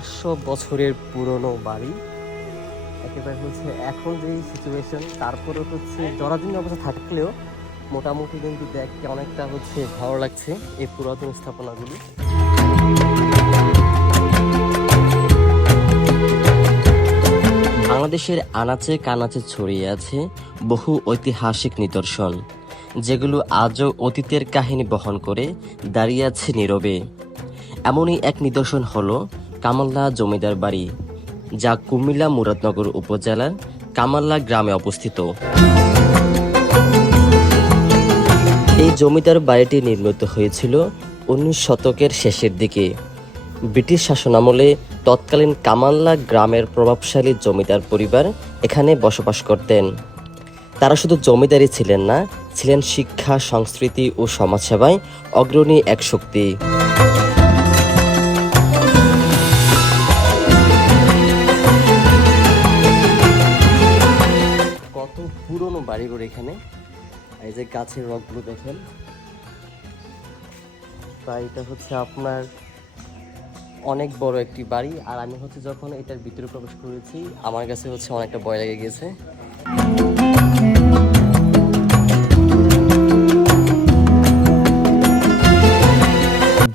চারশো বছরের পুরনো বাড়ি। একেবারে হচ্ছে এখন যে সিচুয়েশন তারপরে হচ্ছে জরাজীর্ণ অবস্থা থাকলেও মোটামুটি কিন্তু দেখতে অনেকটা হচ্ছে ভালো লাগছে এই পুরাতন স্থাপনাগুলি। বাংলাদেশের আনাচে কানাচে ছড়িয়ে আছে বহু ঐতিহাসিক নিদর্শন, যেগুলো আজও অতীতের কাহিনী বহন করে দাঁড়িয়ে আছে নীরবে। এমনই এক নিদর্শন হলো কামাল্লা জমিদার বাড়ি, যা কুমিল্লা মুরাদনগর উপজেলার কামাল্লা গ্রামে অবস্থিত। এই জমিদার বাড়িটি নির্মিত হয়েছিল উনিশ শতকের শেষের দিকে। ব্রিটিশ শাসনামলে তৎকালীন কামাল্লা গ্রামের প্রভাবশালী জমিদার পরিবার এখানে বসবাস করতেন। তারা শুধু জমিদারই ছিলেন না, ছিলেন শিক্ষা, সংস্কৃতি ও সমাজসেবায় অগ্রণী এক শক্তি। এখানে। এই যে গাছের রকগুলো দেখেন। প্রায় এটা হচ্ছে আপনার অনেক বড় একটি বাড়ি। আর আমি হচ্ছে যখন এটার ভিতরে প্রবেশ করেছি, আমার কাছে হচ্ছে অনেকটা ভয় লেগে গেছে।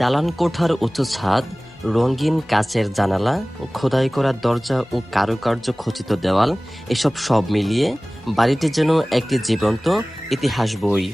দালান কোঠার উঁচু ছাদ রঙিন কাচের জানালা, খোদাই করা দরজা ও কারুকার্য খচিত দেওয়াল, এসব সব মিলিয়ে বাড়িটি যেন একটি জীবন্ত ইতিহাস বই।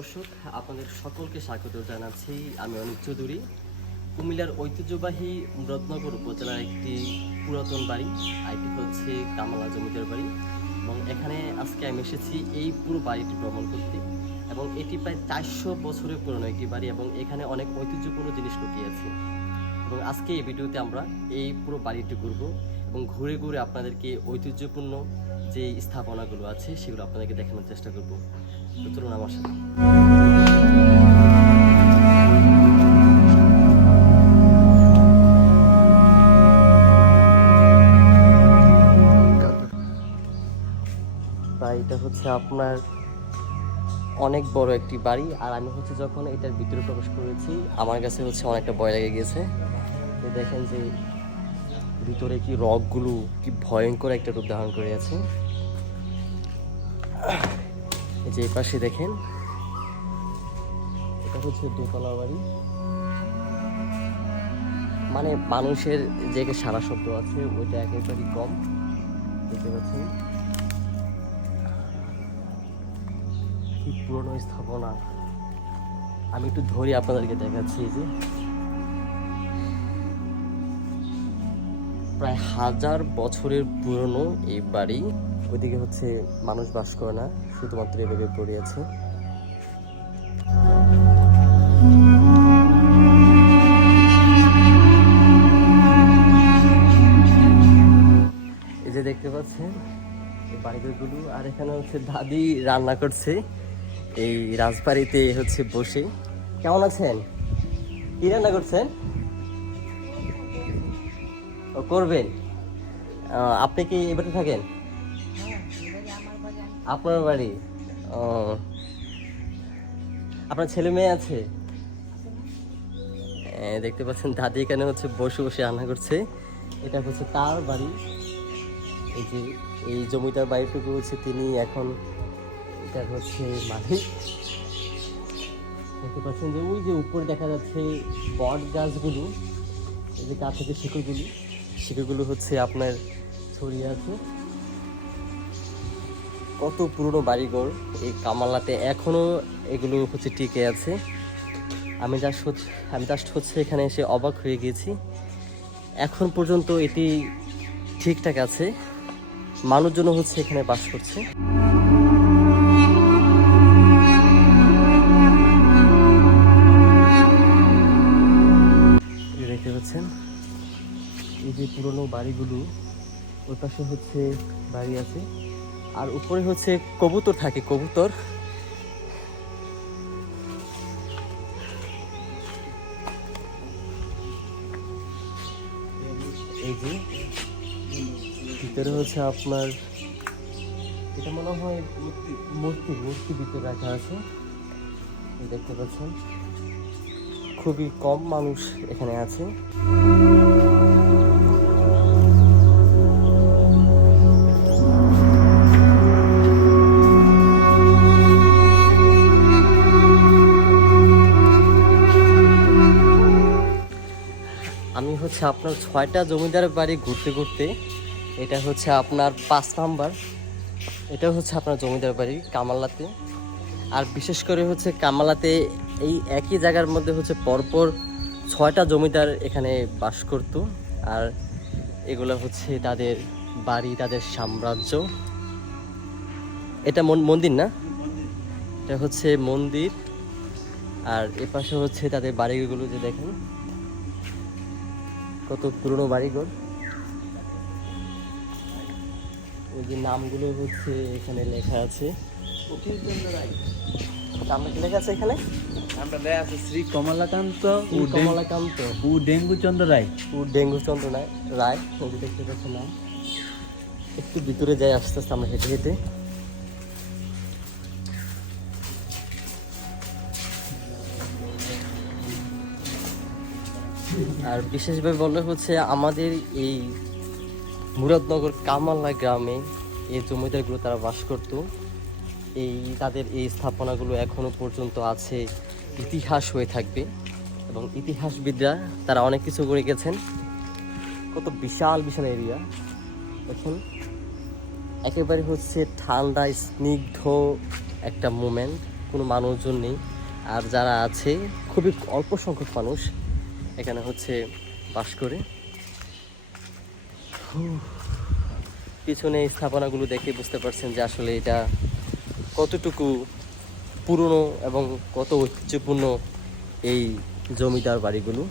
দর্শক, আপনাদের সকলকে স্বাগত জানাচ্ছি। আমি অনিক চৌধুরী। কুমিল্লার ঐতিহ্যবাহী মুরাদনগর উপজেলার একটি পুরাতন বাড়ি আর এটি হচ্ছে কামালা জমিদার বাড়ি। এবং এখানে আজকে আমি এসেছি এই পুরো বাড়িটি ভ্রমণ করতে। এবং এটি প্রায় চারশো বছরের পুরনো একটি বাড়ি এবং এখানে অনেক ঐতিহ্যপূর্ণ জিনিস লুকিয়ে আছে। এবং আজকে এই ভিডিওতে আমরা এই পুরো বাড়িটি ঘুরবো এবং ঘুরে ঘুরে আপনাদেরকে ঐতিহ্যপূর্ণ যে স্থাপনাগুলো আছে, সেগুলো আপনাদেরকে দেখানোর চেষ্টা করব। তো এটা হচ্ছে আপনার অনেক বড় একটি বাড়ি, আর আমি হচ্ছে যখন এটার ভিতরে প্রবেশ করেছি, আমার কাছে হচ্ছে অনেকটা ভয় লেগে গেছে। দেখেন যে ভিতরে কি রকগুলো কি ভয়ঙ্কর একটা রূপ ধারণ করে আছে। এই যে পাশে দেখেন, এটা হচ্ছে দোতলা বাড়ি। মানে মানুষের যে সারা শব্দ আছে, ওইটা একেবারেই কম। দেখতে পাচ্ছেন? কি পুরনো স্থাপনা। আমি একটু ধরি আপনাদেরকে দেখাচ্ছি যে। প্রায় হাজার বছরের পুরনো এই বাড়ি। ওইদিকে হচ্ছে মানুষ বাস করে না। শুধুমাত্র এভাবে পড়ে আছে এই যে দেখতে পাচ্ছেন বাড়িগুলো আর এখানে হচ্ছে দাদি রান্না করছে। এই রাজবাড়িতে হচ্ছে বসে। কেমন আছেন? কি রান্না করছেন? করবেন। আপনি কি এবারে থাকেন? আপনার বাড়ি? ও। আপনার ছেলে মেয়ে আছে? দেখতে পাচ্ছেন, দাদি এখানে হচ্ছে বসে বসে রান্না করছে। এটা হচ্ছে তার বাড়ি। এই যে, এই জমিটার বাড়িটুকু হচ্ছে তিনি এখন, এটা হচ্ছে মালিক। দেখতে পাচ্ছেন যে, ওই যে উপরে দেখা যাচ্ছে বট গাছগুলো, এই যে গাছ থেকে শিকড়গুলি, শিকড়গুলো হচ্ছে আপনার ছড়িয়ে আছে। কত পুরনো বাড়িঘর এই কামালাতে এখনও এগুলো হচ্ছে টিকে আছে। আমি জাস্ট হচ্ছে, আমি জাস্ট হচ্ছে এখানে এসে অবাক হয়ে গেছি। এখন পর্যন্ত এটি ঠিকঠাক আছে। মানুষজন হচ্ছে এখানে বাস করছে। এই যে পুরনো বাড়িগুলো, ওই পাশে হচ্ছে বাড়ি আছে। আর উপরে হচ্ছে কবুতর থাকে, কবুতর। এই যে, ভিতরে হচ্ছে আপনার, এটা মনে হয় মূর্তি মূর্তি ভিতরে রাখা আছে। দেখতে পাচ্ছেন, খুবই কম মানুষ এখানে আছে। হচ্ছে আপনার ছয়টা জমিদার বাড়ি ঘুরতে ঘুরতে, এটা হচ্ছে আপনার পাঁচ নাম্বার। এটা হচ্ছে আপনার জমিদার বাড়ি কামালাতে। আর বিশেষ করে হচ্ছে কামালাতে এই একই জায়গার মধ্যে হচ্ছে পরপর ছয়টা জমিদার এখানে বাস করত। আর এগুলো হচ্ছে তাদের বাড়ি, তাদের সাম্রাজ্য। এটা মন- মন্দির না? এটা হচ্ছে মন্দির। আর এপাশে হচ্ছে তাদের বাড়িগুলো যে দেখেন। কত পুরনো বাড়িঘর। ওই যে নামগুলো হচ্ছে এখানে লেখা আছে। নামটা কি লেখা আছে এখানে? আমরা লে আছে শ্রী কমলাকান্ত ও কমলাকান্ত। ও ডেঙ্গু চন্দ্র রায়। ও ডেঙ্গু চন্দ্র রায়। রায় দেখতে পাচ্ছেন নাম। একটু ভিতরে যাই আস্তে আস্তে আমরা হেঁটে হেঁটে। আর বিশেষভাবে বললে হচ্ছে আমাদের এই মুরাদনগর কামাল্লা গ্রামে এই জমিদারগুলো তারা বাস করত। এই তাদের এই স্থাপনাগুলো এখনও পর্যন্ত আছে, ইতিহাস হয়ে থাকবে এবং ইতিহাসবিদরা তারা অনেক কিছু করে গেছেন। কত বিশাল বিশাল এরিয়া এখন একেবারে হচ্ছে ঠান্ডা, স্নিগ্ধ একটা মোমেন্ট কোনো মানুষজন নেই। আর যারা আছে, খুবই অল্প সংখ্যক মানুষ। এখানে হচ্ছে বাস করে। পিছনে স্থাপনাগুলো দেখে বুঝতে পারছেন যে আসলে এটা কতটুকু পুরনো এবং কত ঐতিহ্যপূর্ণ এই জমিদার বাড়িগুলো।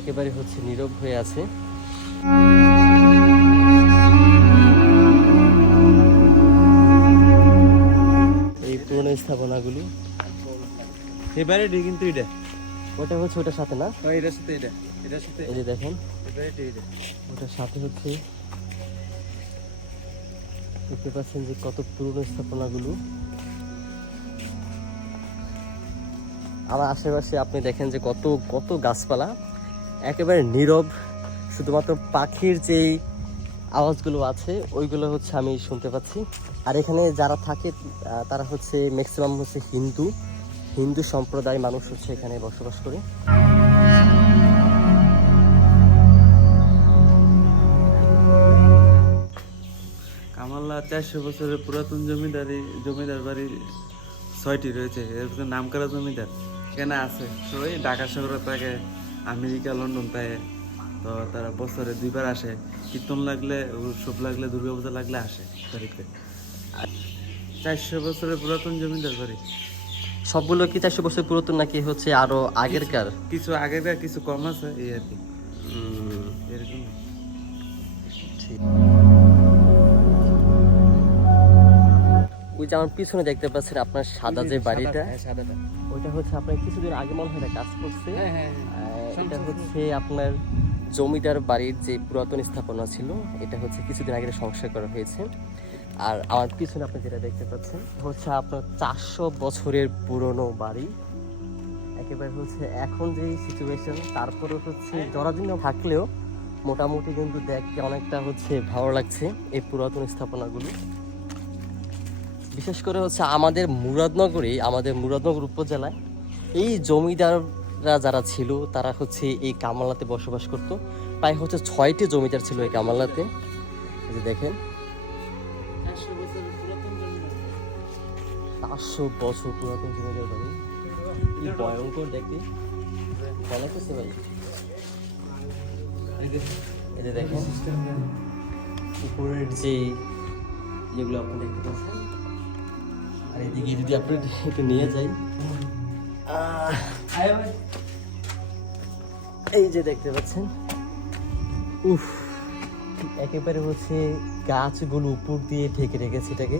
একেবারে হচ্ছে নীরব হয়ে আছে। এই পুরনো স্থাপনাগুলো। বাড়িটি কিন্তু এটা। ওটা হচ্ছে ওটার সাথে না? এটার সাথে এটা। এটার সাথে এই যে দেখেন। ওটার সাথে হচ্ছে দেখতে পাচ্ছেন যে কত পুরনো স্থাপনাগুলো। আমার আশেপাশে আপনি দেখেন যে কত কত গাছপালা। একেবারে নীরব শুধুমাত্র পাখির যেই আওয়াজগুলো আছে ওইগুলো হচ্ছে আমি শুনতে পাচ্ছি। আর এখানে যারা থাকে তারা হচ্ছে ম্যাক্সিমাম হচ্ছে হিন্দু। হিন্দু সম্প্রদায় মানুষ হচ্ছে এখানে বসবাস করে। কামাল্লা চারশো বছরের পুরাতন জমিদারি, জমিদার বাড়ি ছয়টি রয়েছে। এর ভিতরে নাম করা জমিদার এখানে আছে। সবাই ঢাকা শহরে থাকে, আমেরিকা, লন্ডন থাকে। তো তারা বছরে দুইবার আসে। কীর্তন লাগলে, উৎসব লাগলে, দুর্গাপূজা লাগলে আসে। বাড়িতে। চারশো বছরের পুরাতন জমিদার বাড়ি। সবগুলো কি চারশো বছর পুরাতন নাকি হচ্ছে আরও আগেরকার? কিছু আগেকার কিছু কম আছে এই আর কি। এরকম। ঠিক। ওই যে আমার পিছনে দেখতে পাচ্ছেন আপনার সাদা যে বাড়িটা? হ্যাঁ, ওইটা হচ্ছে আপনার কিছুদিন আগে মনে হয় কাজ করছে। হ্যাঁ হ্যাঁ এটা হচ্ছে আপনার জমিদার বাড়ির যে পুরাতন স্থাপনা ছিল এটা হচ্ছে কিছুদিন আগে সংস্কার করা হয়েছে। আর আমার পিছনে আপনি যেটা দেখতে পাচ্ছেন, হচ্ছে আপনার চারশো বছরের পুরনো বাড়ি। একেবারে হচ্ছে এখন যে সিচুয়েশন তারপরে হচ্ছে জরাজীর্ণ থাকলেও মোটামুটি কিন্তু দেখতে অনেকটা হচ্ছে ভালো লাগছে এই পুরাতন স্থাপনাগুলো। বিশেষ করে হচ্ছে আমাদের মুরাদনগরে, আমাদের মুরাদনগর উপজেলায় এই জমিদাররা যারা ছিল, তারা হচ্ছে এই কামালাতে বসবাস করত। প্রায় হচ্ছে ছয়টি জমিদার ছিল এই কামালাতে। যে দেখেন চারশো বছর পুরাতন জমিদার বাড়ি কি ভয়ঙ্কর দেখতে। ভালো লাগতেছে ভাই এই যে দেখেন উপরের যে যেগুলো আপনি দেখতে পাচ্ছেন। আর এদিকে যদি আপনি একটু নিয়ে যাই। এই যে দেখতে পাচ্ছেন। উফ একেবারে হচ্ছে গাছগুলো উপর দিয়ে ঢেকে রেখেছে এটাকে।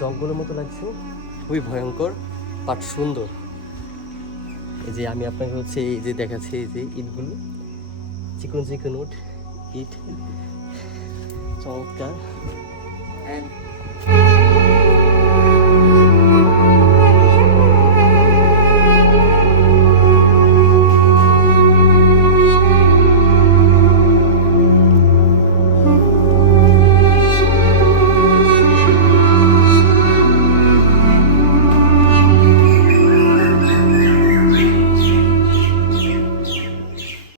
জঙ্গলের মতো লাগছে। খুবই ভয়ঙ্কর বাট সুন্দর। এই যে আমি আপনাকে হচ্ছে এই যে দেখাচ্ছি এই যে ইটগুলো। চিকন চিকন উঠ ইট। চমৎকার। And